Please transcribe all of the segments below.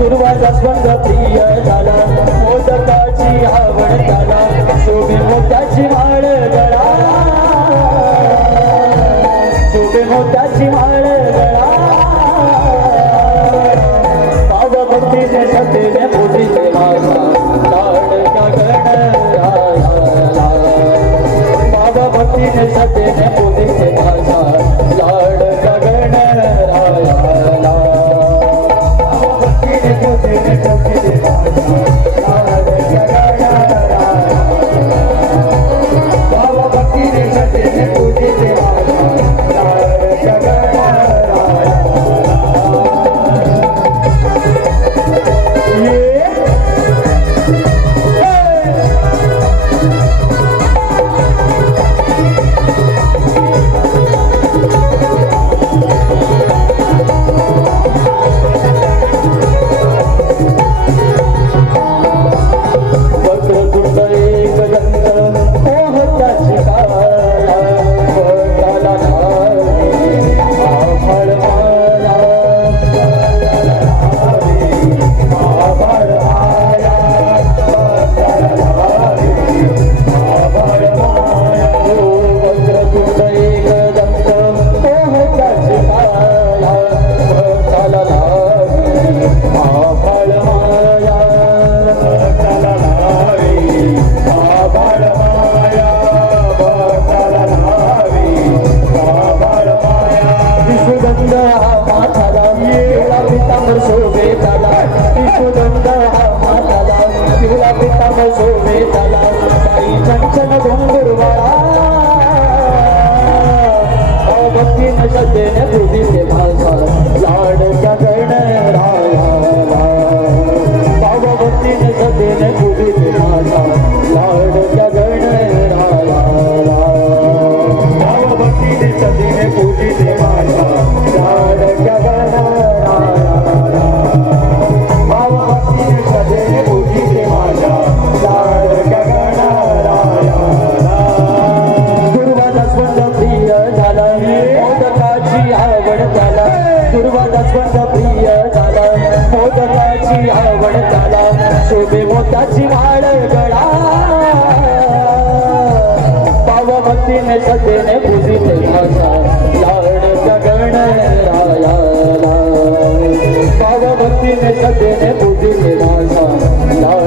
आशीर्वाद बंद प्रिय झाला. मोत्याची हळवण झाला शोभे मोत्याची वाळ गळा. पावमतीने सदेने बुजिते भाषा लाड जगण राया पावमतीने सदेने बुजिते भाषा लाड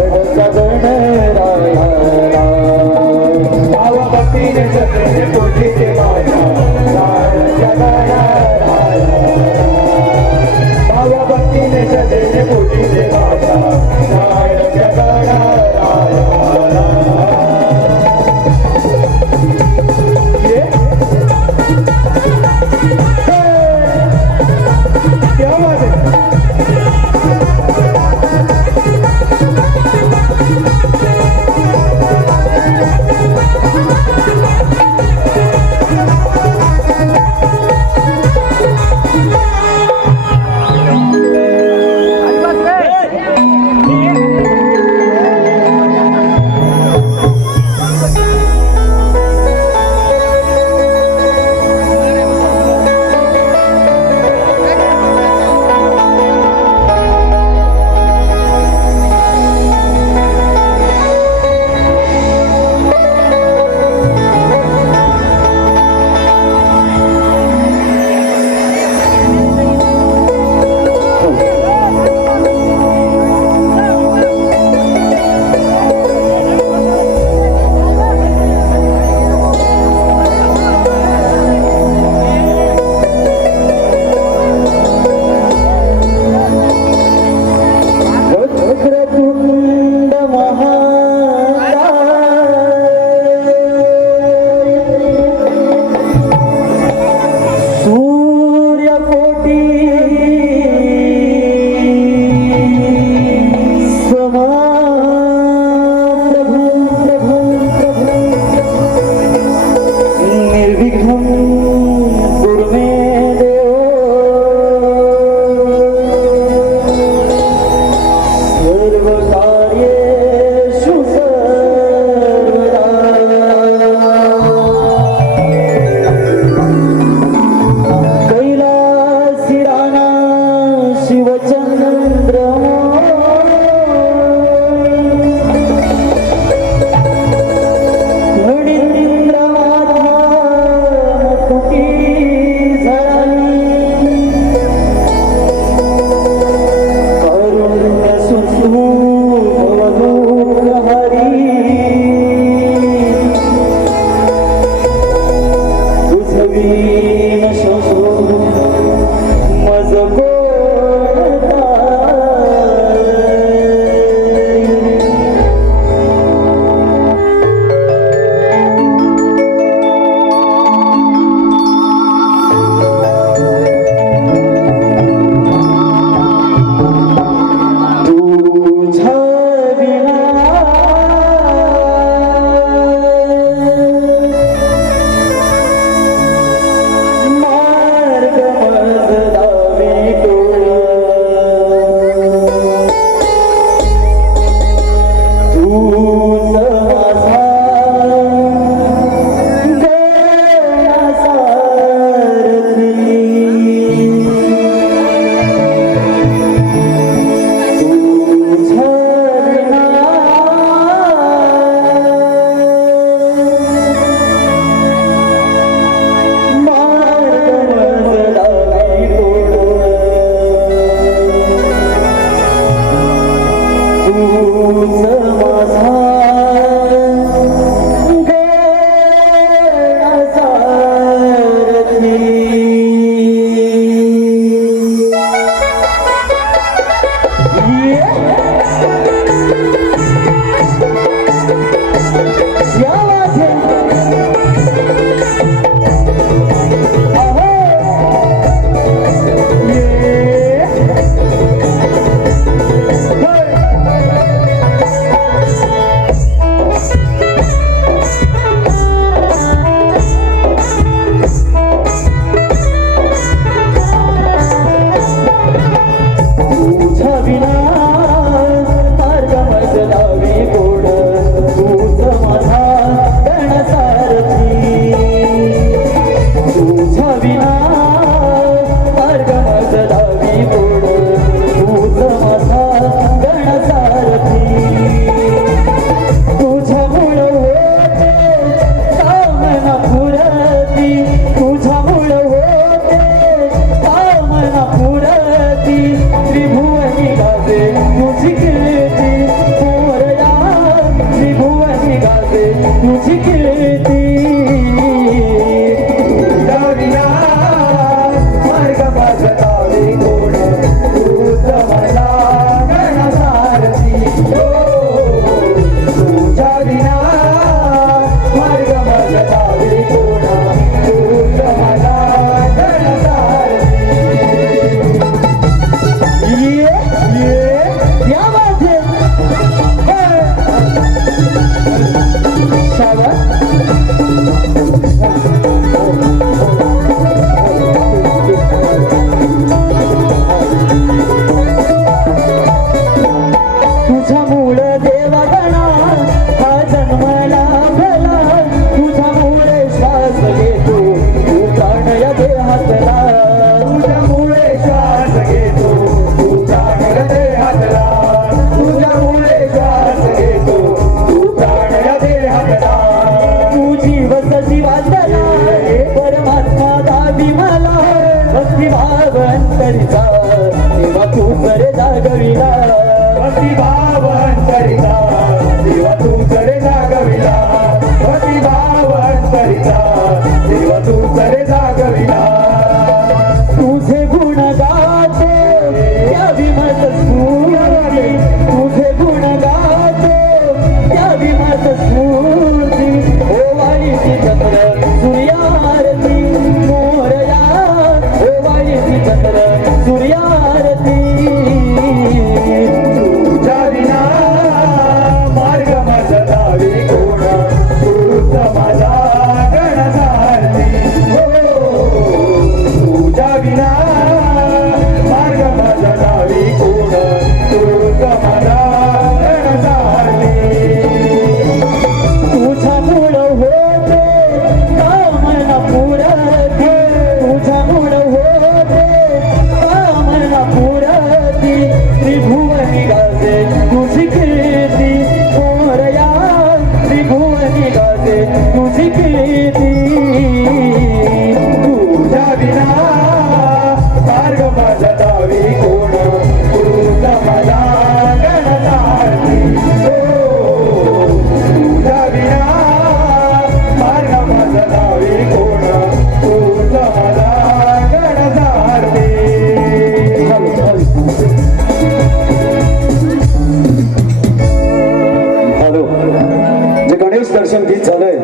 दर्शन गीत झालंय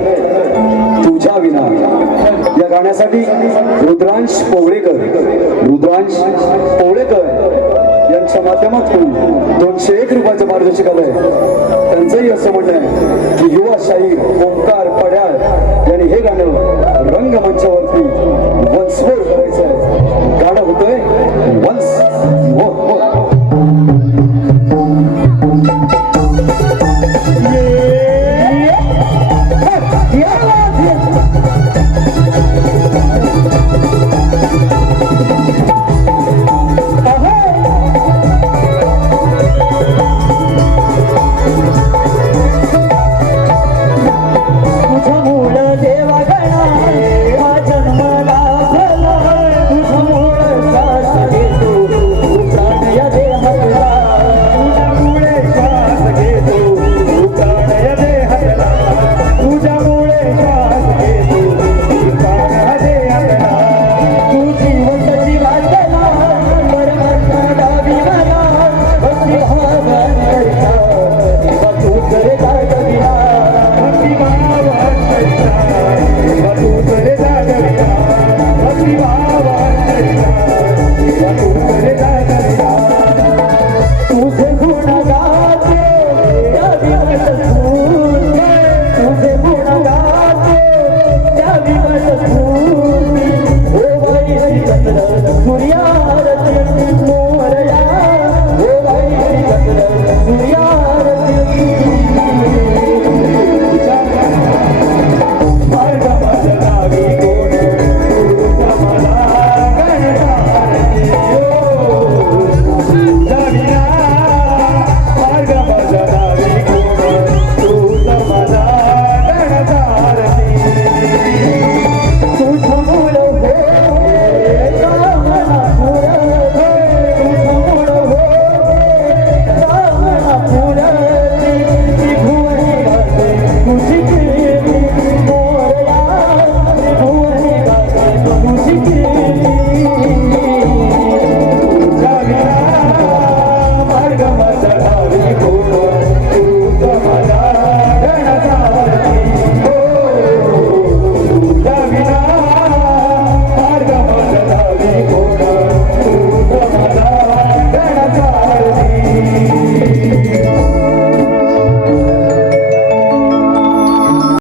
तुझ्या विना. या गाण्यासाठी रुद्रांश पोवळेकर रुद्रांश पोवळेकर दोनशे एक रुपयाचं मार्गदर्शक आलंय. त्यांचंही असं म्हणणं आहे की युवा शाहीर Spirit